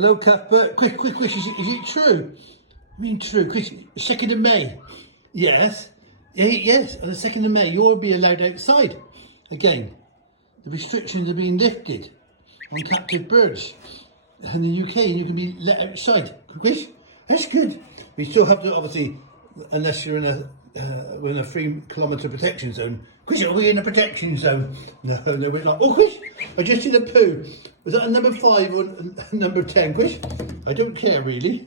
Hello, Cuthbert. Quick, is it true? I mean, true. Quick, 2nd of May. Yes. Yes, on the 2nd of May, you'll be allowed outside. Again, the restrictions are being lifted on captive birds. In the UK, you can be let outside. Quick, that's good. We still have to, obviously, unless you're in we're in a 3-kilometre protection zone. Quick, are we in a protection zone? No, we're not. Oh, quick, I just did a poo. Was that a number 5 or a number 10? Quick, I don't care really.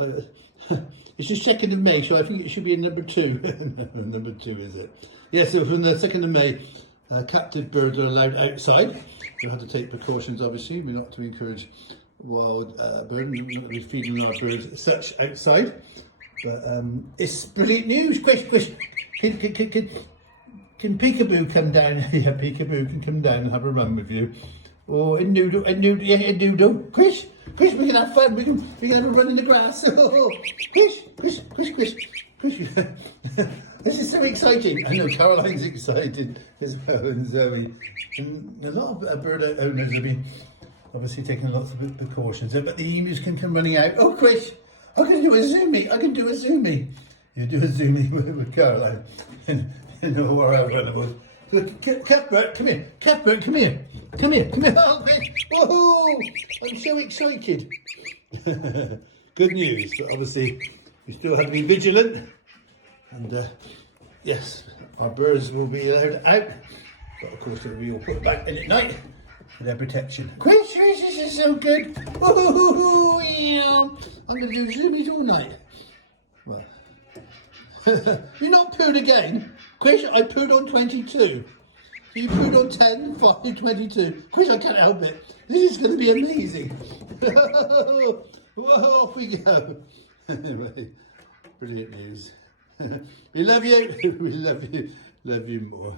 It's the 2nd of May, so I think it should be a number 2. Number 2, is it? Yeah, so from the 2nd of May, captive birds are allowed outside. You have to take precautions, obviously. We're not to encourage wild birds. We're not to be feeding our birds as such outside. But it's brilliant news. Quick. Can Peekaboo come down? Yeah, Peekaboo can come down and have a run with you. Oh, and Noodle, Noodle. Chris, we can have fun. We can have a run in the grass. Oh, Chris. This is so exciting. I know Caroline's excited as well, and Zoe. And a lot of bird owners have been obviously taking lots of precautions. But the emus can come running out. Oh, Chris, I can do a zoomie. You do a zoomie with Caroline. And you know where our animals. So, Cuthbert, come here. Come here. Oh, Chris. Whoa! I'm so excited. Good news, but obviously we still have to be vigilant. And yes, our birds will be allowed out. But of course, we will put them back in at night for their protection. Chris, this is so good. Oh, yeah. I'm going to do zoomies all night. Well, you're not pooed again. Chris, I pooed on 22. So you pooed on 10, 5, 22. Chris, I can't help it. This is going to be amazing. Whoa, off we go. Anyway, brilliant news. We love you. We love you more.